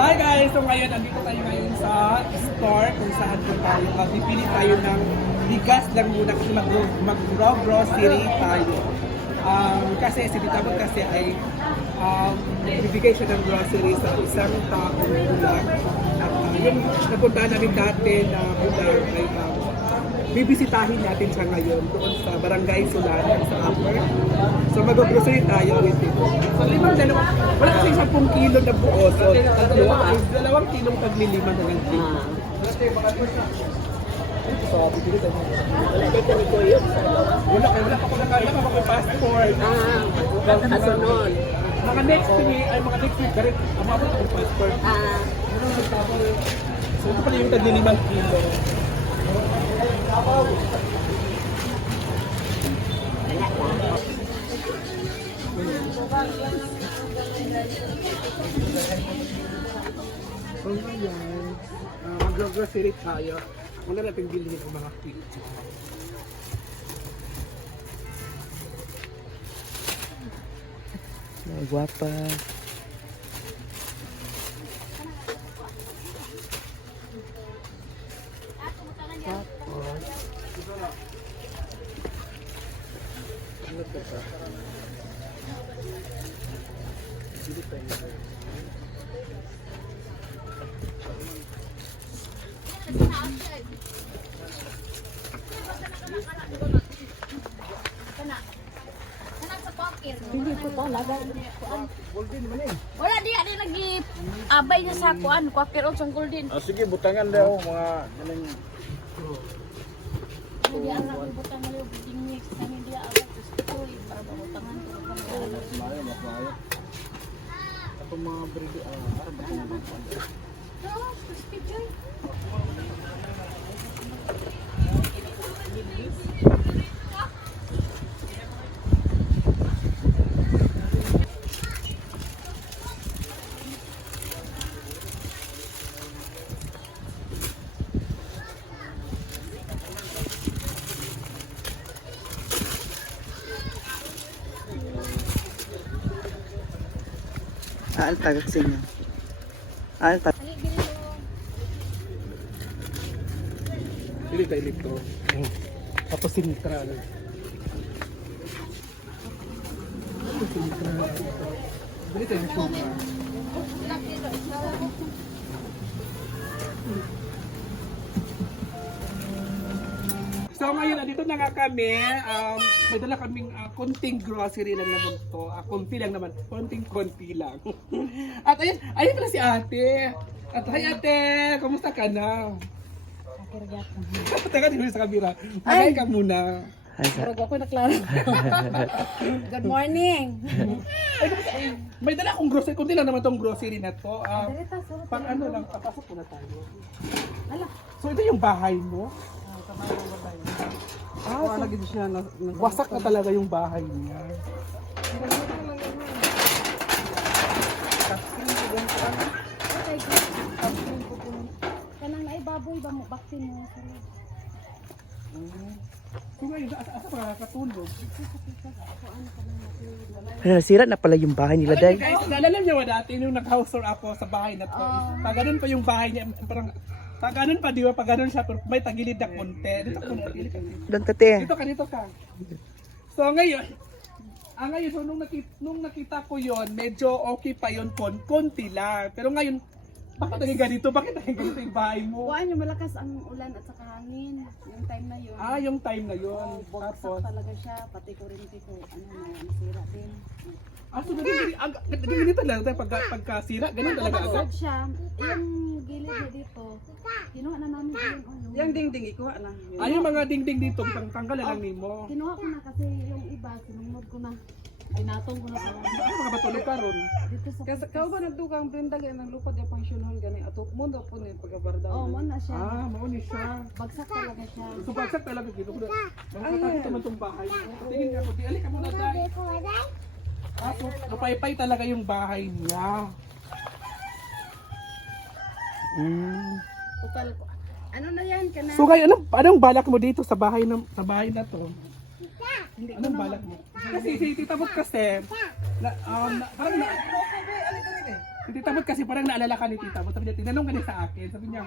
Hi guys! So ngayon, andito tayo ngayon sa store kung saan po tayo. Uh, pipili tayo ng bigas lang muna kasi mag- mag-grocery tayo. Um, kasi si Tita Bot kasi ay um, bibigay siya ng grocery sa isang taong bulag. At uh, yung napuntahan namin dati na bulag ay bibisitahin natin siya ngayon doon sa Barangay Sulanan sa Upper. So mag-grocery tayo with it. So limang dalawa, wala kasi 10 kilo na buo. So tatlo, ay dalawang kilong paglilima na lang. Ah, So bibili tayo. wala kami kuyo. Wala, wala pa ko nakala pa ako passport. Ah, kasunod. Mga next week, ay mga next week, garit, umabot ako ng passport. Ah, So ito pala yung taglilimang kilo. So ngayon, uh, mag-grocery tayo. Una natin bilhin ang mga pizza. Mga gwapa. Ano Wala di ada lagi abay niya sa kuan, kwakir o sang golden. Ah, sige, butangan daw mga. Hindi ang butang mix hindi gusto ko eh, para mabutangan ko. Mas maayo, mas maayo. Ako mga breed, ah, para ba. Aal tagak sa inyo. Aal tagak. Bili tayo nito. Tapos sinitra. Tapos sinitra. Bili tayo nito. So ngayon, dito na nga kami. Um, may dala kaming ah, konting grocery lang naman to. Ah, konti lang naman. Konting-konti lang. At ayun, ayun pala si ate. At hi ate, kumusta ka na? Teka, dito sa kamera. Magay ka muna. Ay, sa- ako naklaro. Good morning. May dala akong grocery. Kunti lang naman tong grocery na to. Ah, pang ano lang, papasok muna tayo. Ala. So ito yung bahay mo? Ah, so, lagi siya na, wasak na talaga yung bahay niya. Okay, Kanang naibaboy ba mo baksin mo? So nakakatulog? Ano, nasira na pala yung bahay nila, niyo guys, naalala niyo ba dati nung nag-house tour ako sa bahay na to? Pag ganun pa yung bahay niya, parang pag ganun pa, di ba? Pag ganun siya, may tagilid na konti. Dito dito ka. Doon ka, te. Dito ka, dito ka. So ngayon, ah ngayon, so nung nakita, nung nakita ko yon medyo okay pa yon kon, konti lang. Pero ngayon, bakit naging ganito? Bakit naging ganito yung bahay mo? Kuan yung malakas ang ulan at saka hangin. Yung time na yun. Ah, yung time na yon. Bugsak Tapos, talaga siya, pati kuryente ko, ano na, nasira din. ah, so ganun, ag, ganito lang tayo pagka, pagkasira, ganun talaga agad. Nabagsak siya, yung gilid niya dito, kinuha na namin yung ano. Yang ding-ding, ikuha na. Ah, yung mga dingding dito, tang tanggal na lang nimo. Kinuha ko na kasi yung iba, sinunod ko na. Pinatong ko na sa Ano mga batulog ka ron? dito sa Kasi kau ba nagdukang Brenda gaya ng lupad yung function hall gani ato mo daw po ni pagabarda. Oh, mo na siya. Ah, mauni siya. Bagsak talaga siya. So bagsak talaga dito. Nakakakita naman tong bahay. Tingin nga ako, di alika muna dahil. Ah, so, napaypay talaga yung bahay niya. Mm. Total ko. Ano na yan? Kana? So ngayon, anong, anong balak mo dito sa bahay na, sa bahay na to? Anong balak mo? Kasi si Tita Bot kasi, na, um, na, parang na, Si Tita Bot kasi parang naalala ka ni Tita Bot. Sabi niya, tinanong ka niya sa akin. Sabi niya,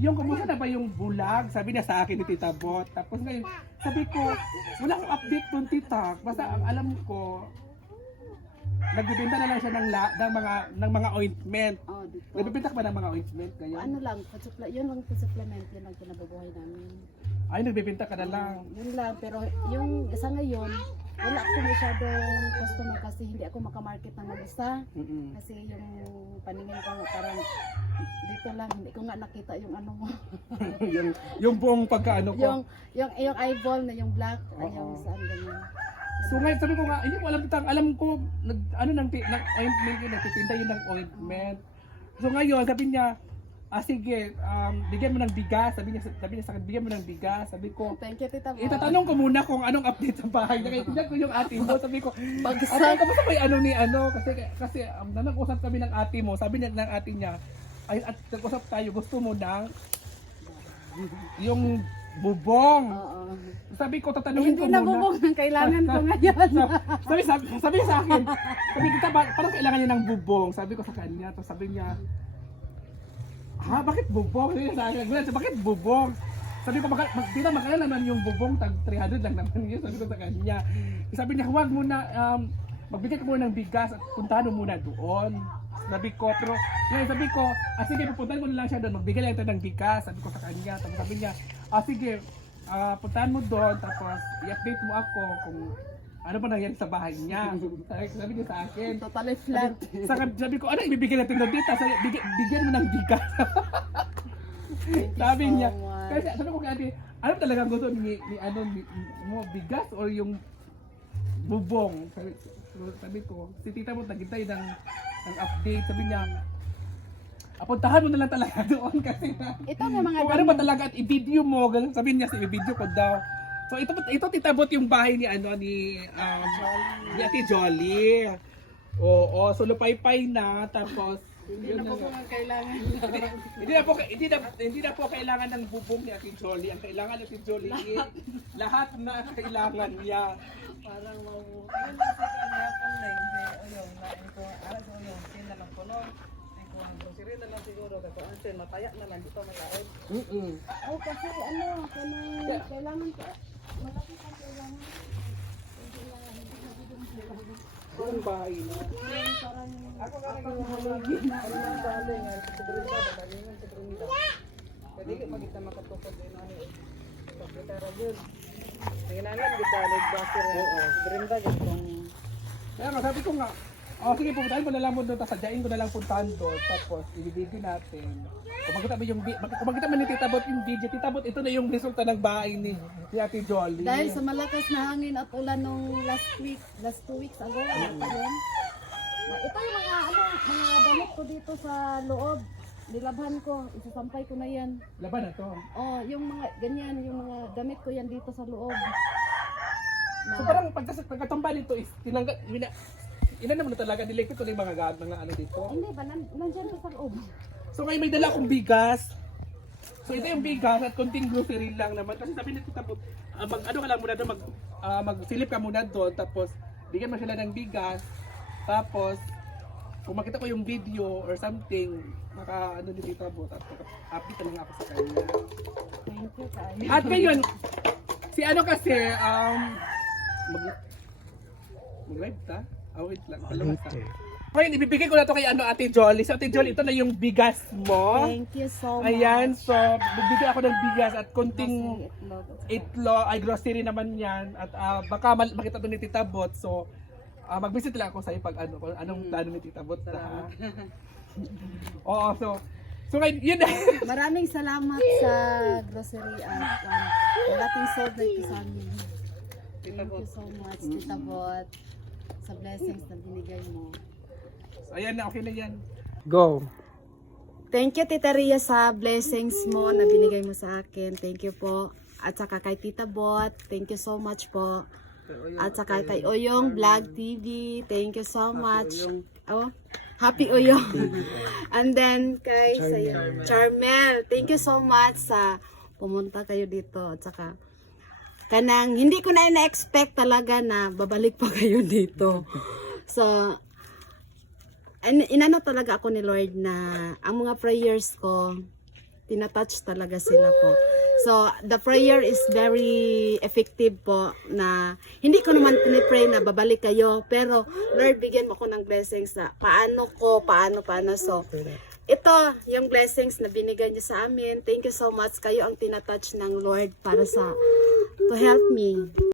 yung kumusta na ba yung bulag? Sabi niya sa akin ni Tita Bot. Tapos ngayon, sabi ko, wala akong update doon, Tita. Basta ang alam ko, nagbibenta na lang siya ng, la, ng mga ng mga ointment. Oh, dito. Nagbibenta ka ba ng mga ointment ngayon? Ano lang, patsupla, yun lang supplement, yun lang kinabubuhay namin. Ay, nagbibenta ka na lang. Yun lang, pero yung sa ngayon, wala ako masyadong customer kasi hindi ako makamarket ng mag-isa. Mm-mm. Kasi yung paningin ko nga parang dito lang, hindi ko nga nakita yung ano mo. yung, yung buong pagkaano ko. yung, yung, yung eyeball na yung black, Oo. yung saan ganyan. So ngayon sabi ko nga, hindi ko alam tang alam ko nag ano nang ng ointment yun, nagtitinda yun ng ointment. So ngayon sabi niya, ah sige, um, bigyan mo ng bigas, sabi niya sabi niya sa akin, bigyan mo ng bigas. Sabi ko, Thank you, Tita Bo. itatanong ko muna kung anong update sa bahay. Nakaitindihan ko yung ate mo, sabi ko, Bagsak. ate, kamusta yung ano ni ano? Kasi kasi um, nag-usap kami ng ate mo, sabi niya ng ate niya, ay at nag-usap tayo, gusto mo ng yung bubong. Oo. Sabi ko, tatanungin ko Hindi na muna. bubong ang kailangan ko ngayon. sabi, sabi, sabi niya sa akin, sabi kita ba, parang kailangan niya ng bubong. Sabi ko sa kanya, tapos sabi niya, ha, bakit bubong? Sabi niya "Gwen, bakit bubong? Sabi ko, baka, mag, tita, magkano naman yung bubong, tag 300 lang naman yun. Sabi ko sa kanya. Sabi niya, huwag muna, um, magbigay ka muna ng bigas at puntahan mo muna doon. Sabi ko, pero ngayon sabi ko, ah sige, pupuntahan mo na lang siya doon, magbigay lang tayo ng bigas. Sabi ko sa kanya, tapos sabi niya, ah sige, ah puntahan mo doon, tapos i-update mo ako kung ano ba nangyari sa bahay niya. Sabi, sabi niya sa akin. Totally flat. Sabi, sabi ko, ano ibibigay natin doon dito? Sabi, bigyan, bigyan mo ng bigas. sabi so niya, much. kasi sabi ko kay ate, ano talagang gusto ni, ni ano, ni, mo, bigas or yung bubong? Sabi, sabi ko, si tita mo naghintay ng, ng update. Sabi niya, apuntahan mo na lang talaga doon kasi na, Ito na mga kung ano ba talaga at i-video mo, ganun sabi niya, sa i-video ko daw. So ito ito titabot yung bahay ni ano ni um, ni Ate Jolly. Oo, so lupay-pay na tapos yun na nga. kailangan. hindi na po hindi na hindi na po kailangan ng bubong ni Ate Jolly. Ang kailangan ni Ate Jolly lahat, lahat na kailangan niya. Parang hindi ang grocery na lang siguro kasi sin mataya na lang dito malaod. Mm. Oh, kasi ano, kanang kailangan ko. Ang bahay na. Ako ka naghahalagi. Ano ang bali nga sa seguridad, bagalingan sa seguridad. Kadi ka magita makatukod din ano. Pagkatara gyud. Tinginanan kita nagbasir. Oo. Brenda gyud kung Kaya nga sabi ko nga, oh sige pupuntahan ko na lang mo doon, tapos sadyain ko na lang puntahan doon, tapos i-video natin. Kung makita mo yung, kung makita mo ni Tita Bot yung video, Tita Bot, ito na yung resulta ng bahay ni, ni Ate Jolly. Dahil sa malakas na hangin at ulan nung last week, last two weeks ago, ano pa yun? Na Ito yung mga ano, mga damit ko dito sa loob. Nilabhan ko, isasampay ko na yan. Laban na to. Oh, yung mga ganyan, yung mga damit ko yan dito sa loob. Na, So parang pagkatumba nito is tinanggal ina naman na talaga nilagay ko na yung mga gag mga ano dito. hindi ba, nan, nandyan ko sa loob. So ngayon may dala akong bigas. So ito yung bigas at konting grocery lang naman kasi sabi nito tapos ah, mag ano ka lang muna doon mag ah, magsilip ka muna doon tapos bigyan mo sila ng bigas tapos kung makita ko yung video or something maka ano ni Tita Bot at update na lang ako sa kanya. Thank you, Kai. At ngayon, si ano kasi, um, mag, mag-live ta? Oh, wait lang. Palawas ta. Ngayon, ibibigay ko na to kay ano, Ate Jolly. So, Ate Jolly, ito na yung bigas mo. Thank you so much. Ayan, so, bibigay ako ng bigas at konting Itlog. itlog, ay grocery naman yan. At ah, baka mal- makita to ni Tita Bot. So, ah, mag-visit lang ako sa pag ano, kung anong plano ni Tita Bot. Oo, so, so ngayon, yun na. Maraming salamat sa grocery at um, malaking sold na ito sa amin. Thank you so much, Tita Bot, sa blessings na binigay mo. So, ayan na, okay na yan. Go. Thank you, Tita Ria, sa blessings mo na binigay mo sa akin. Thank you po. At saka kay Tita Bot, thank you so much po. At saka kay Oyong Vlog TV, thank you so much. Oh, Happy Oyong. And then kay Charmel. Charmel, thank you so much sa pumunta kayo dito. At saka kanang hindi ko na na-expect talaga na babalik pa kayo dito. So, in- inano talaga ako ni Lord na ang mga prayers ko, tinatouch talaga sila po. So, the prayer is very effective po na hindi ko naman pinipray na babalik kayo, pero Lord, bigyan mo ko ng blessings na paano ko, paano, paano. So, ito, yung blessings na binigay niyo sa amin. Thank you so much. Kayo ang tinatouch ng Lord para sa, to help me.